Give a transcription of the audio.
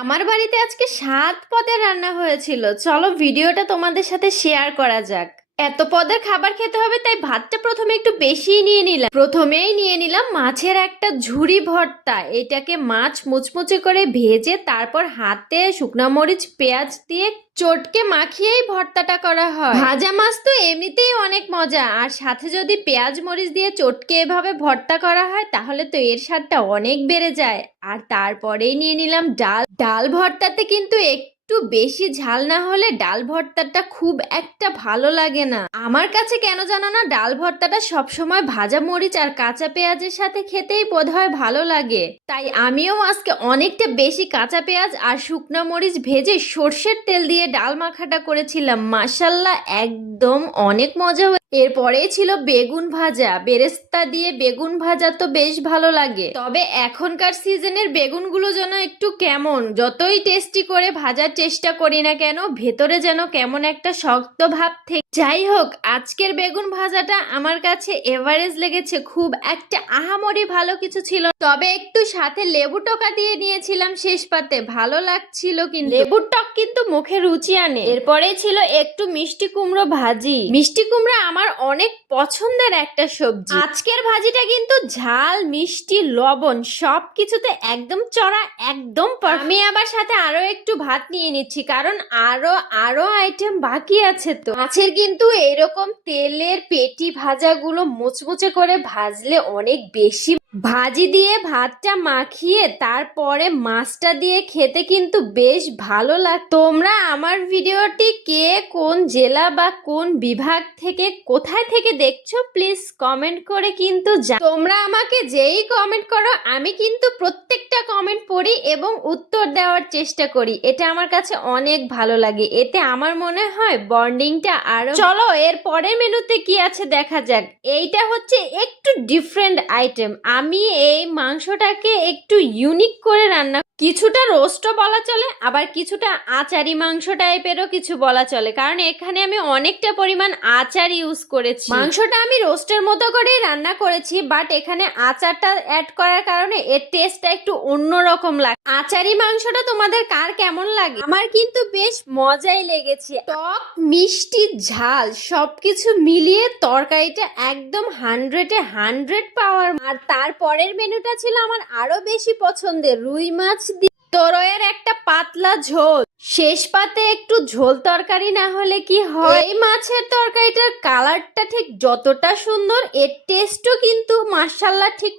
আমার বাড়িতে আজকে ৭ পদের রান্না হয়েছিল। চলো ভিডিওটা তোমাদের সাথে শেয়ার করা যাক। এত পদের খাবার খেতে হবে তাই ভাতটা প্রথমে একটু বেশিই নিয়ে নিলাম। প্রথমেই নিয়ে নিলাম মাছের একটা ঝুরি ভর্তা। এটাকে মাছ মুচমুচে করে ভেজে তারপর হাতে শুকনা মরিচ পেঁয়াজ দিয়ে চটকে মাখিয়েই ভর্তাটা করা হয়। ভাজা মাছ তো এমনিতেই অনেক মজা, আর সাথে যদি পেঁয়াজ মরিচ দিয়ে চটকে এভাবে ভর্তা করা হয় তাহলে তো এর স্বাদটা অনেক বেড়ে যায়। আর তারপরেই নিয়ে নিলাম ডাল। ডাল ভর্তাতে কিন্তু একটু বেশি ঝাল না হলে ডাল ভর্তাটা খুব একটা ভালো লাগে না। আমার কাছে কেন জানো না, ডাল ভর্তাটা সবসময় ভাজা মরিচ আর কাঁচা পেঁয়াজের সাথে খেতেই বোধহয় ভালো লাগে। তাই আমিও আজকে অনেকটা বেশি কাঁচা পেঁয়াজ আর শুকনো মরিচ ভেজে সর্ষের তেল দিয়ে ডাল মাখাটা করেছিলাম। মাশাল্লাহ, একদম অনেক মজা। এরপরেই ছিল বেগুন ভাজা। বেরেস্তা দিয়ে বেগুন ভাজা তো বেশ ভালো লাগে, তবে এখনকার সিজনের বেগুনগুলো যেন একটু কেমন, যতই টেস্টি করে ভাজার চেষ্টা করি না কেন ভেতরে যেন কেমন একটা শক্ত ভাব থেকে। যাই হোক, আজকের বেগুন ভাজাটা আমার কাছে এভারেজ লেগেছে, খুব একটা আহামরি ভালো কিছু ছিল, তবে একটু সাথে লেবু টকা দিয়ে নিয়েছিলাম শেষ পাতে, ভালো লাগছিল। কিন্তু লেবুর টক কিন্তু মুখে রুচি আনে। এরপরে ছিল একটু মিষ্টি কুমড়ো ভাজি। মিষ্টি কুমড়া আমার অনেক পছন্দের একটা সবজি। আজকের ভাজিটা কিন্তু ঝাল মিষ্টি লবণ সবকিছুতে একদম চড়া, একদম আমি আবার সাথে আরো একটু ভাত নিয়ে নিচ্ছি, কারণ আরো আরো আইটেম বাকি আছে। তো মাছের কিন্তু এরকম তেলের পেটি ভাজাগুলো মুচমুচে করে ভাজলে অনেক বেশি, ভাজি দিয়ে ভাতটা মাখিয়ে তারপরে মাছটা দিয়ে খেতে কিন্তু বেশ ভালো লাগে। তোমরা আমার ভিডিওটি কে কোন জেলা বা কোন বিভাগ থেকে কোথায় থেকে দেখছো প্লিজ কমেন্ট করে কিন্তু তোমরা আমাকে যেই কমেন্ট করো আমি কিন্তু প্রত্যেকটা কমেন্ট পড়ি এবং উত্তর দেওয়ার চেষ্টা করি। এটা আমার কাছে অনেক ভালো লাগে, এতে আমার মনে হয় বন্ডিংটা আরো। চলো এর পরের মেনুতে কি আছে দেখা যাক। এইটা হচ্ছে একটু ডিফারেন্ট আইটেম। আমি এই মাংসটাকে একটু ইউনিক করে রান্না, কিছুটা রোস্টও বলা চলে আবার কিছুটা আচারি মাংস টাইপেরও কিছু বলা চলে, কারণ এখানে আমি অনেকটা পরিমাণ আচার ইউজ করেছি। মাংসটা আমি রোস্টের মতো করেই রান্না করেছি, বাট এখানে আচারটা অ্যাড করার কারণে এর টেস্টটা একটু অন্যরকম লাগে। আচারি মাংসটা তোমাদের কার কেমন লাগে? আমার কিন্তু বেশ মজাই লেগেছে। টক মিষ্টি ঝাল সবকিছু মিলিয়ে তরকারিটা একদম 100-এ 100 পাওয়ার। আর তারপরের মেনুটা ছিল আমার আরো বেশি পছন্দের, রুই মাছ দিয়ে তরয়ের একটা পাতলা ঝোল। শেষ পাতে একটু ঝোল তরকারি না হলে কি হয়। এই মাছের তরকারিটার কালারটা ঠিক যতটা সুন্দর, এর টেস্টও কিন্তু মাশাআল্লাহ ঠিক